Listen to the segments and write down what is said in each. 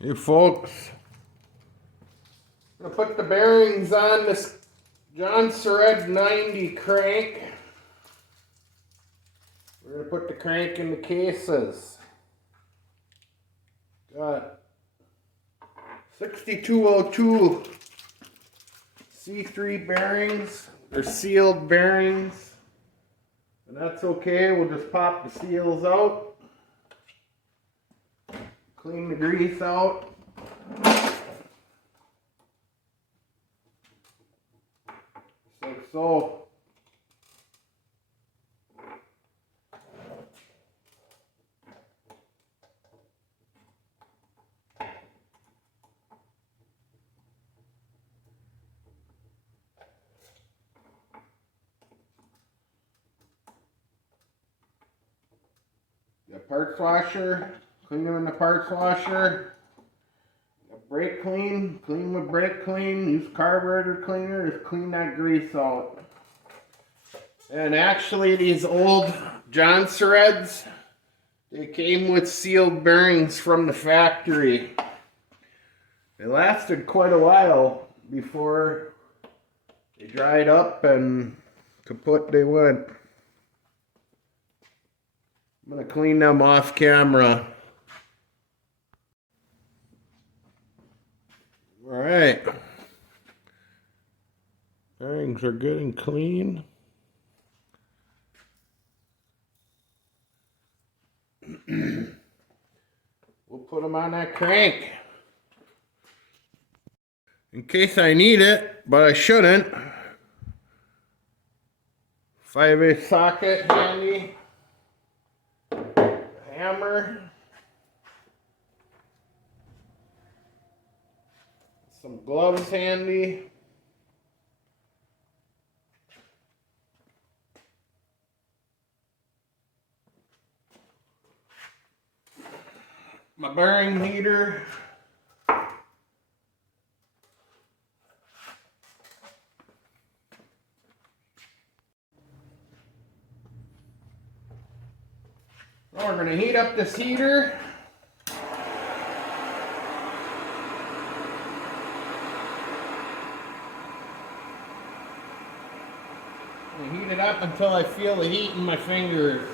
Hey folks, I'm going to put the bearings on this Jonsereds 90 crank. We're going to put the crank in the cases. Got 6202 C3 bearings. They're sealed bearings. And that's okay, we'll just pop the seals out. Clean the grease out. Like so. The parts washer, clean them in the parts washer. Brake clean with brake clean, use carburetor cleaner, just clean that grease out. And actually these old Jonsereds, they came with sealed bearings from the factory. They lasted quite a while before they dried up and kaput they went. I'm going to clean them off camera. Alright. Bearings are good and clean. We'll put them on that crank. In case I need it, but I shouldn't. 5/8 socket handy. Hammer. Some gloves handy. My bearing heater. Now we're going to heat up this heater. I'm going to heat it up until I feel the heat in my fingers.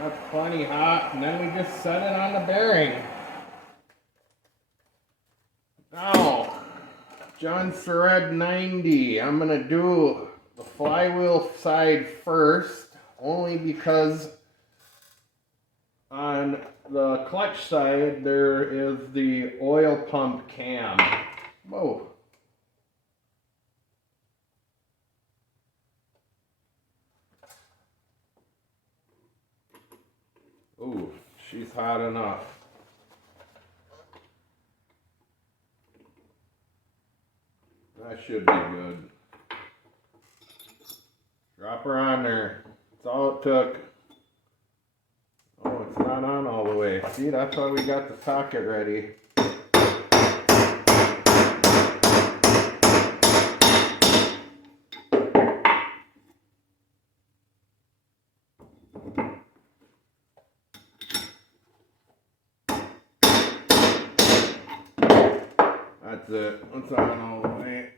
That's plenty hot, and then we just set it on the bearing. Now, Jonsereds 90. I'm going to do the flywheel side first, only because on the clutch side there is the oil pump cam. Whoa. Ooh, she's hot enough. That should be good. Drop her on there. That's all it took. Oh, it's not on all the way. See, that's why we got the socket ready. That's it. It's on all the way.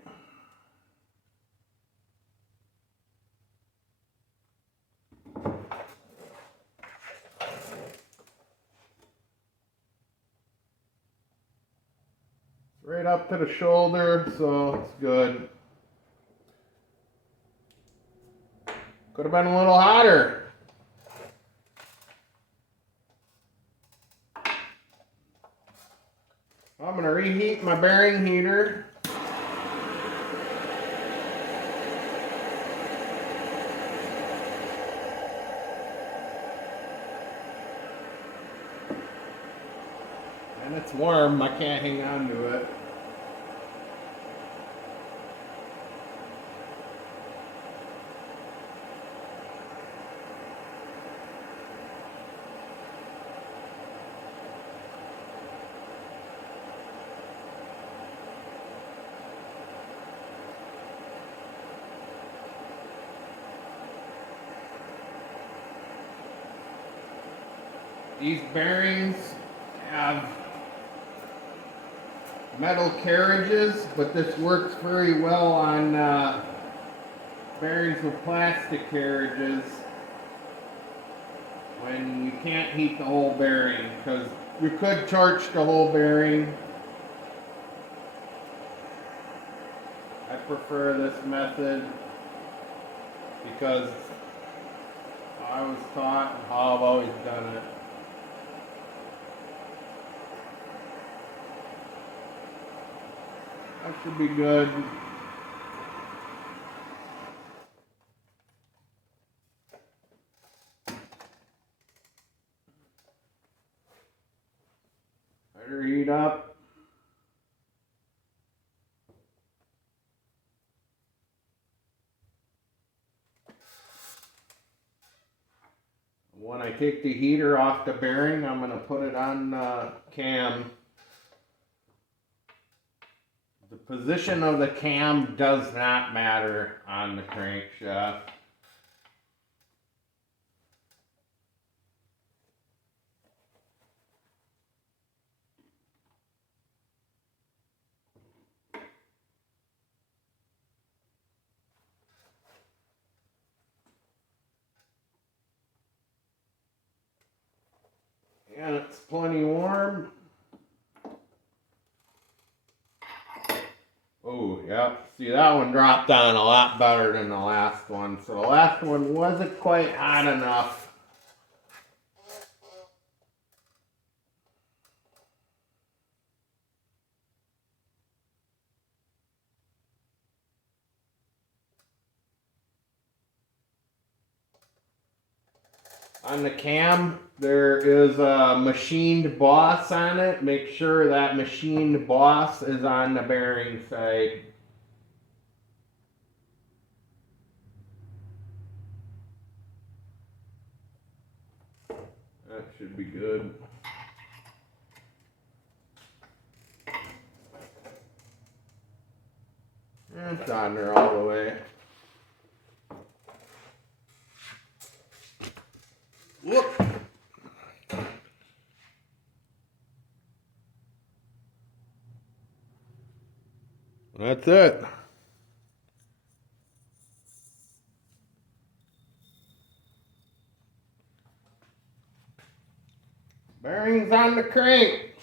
Right up to the shoulder, so it's good. Could have been a little hotter. I'm going to reheat my bearing heater. And it's warm, I can't hang on to it. These bearings have metal carriages, but this works very well on bearings with plastic carriages when you can't heat the whole bearing, because you could torch the whole bearing. I prefer this method because I was taught and how I've always done it. That should be good. Let her heat up. When I take the heater off the bearing, I'm going to put it on the cam. The position of the cam does not matter on the crankshaft. And it's plenty warm. Oh, yep. See, that one dropped on a lot better than the last one. So the last one wasn't quite hot enough. On the cam, there is a machined boss on it. Make sure that machined boss is on the bearing side. That should be good. It's on there all the way. Whoop! That's it. Bearings on the crank.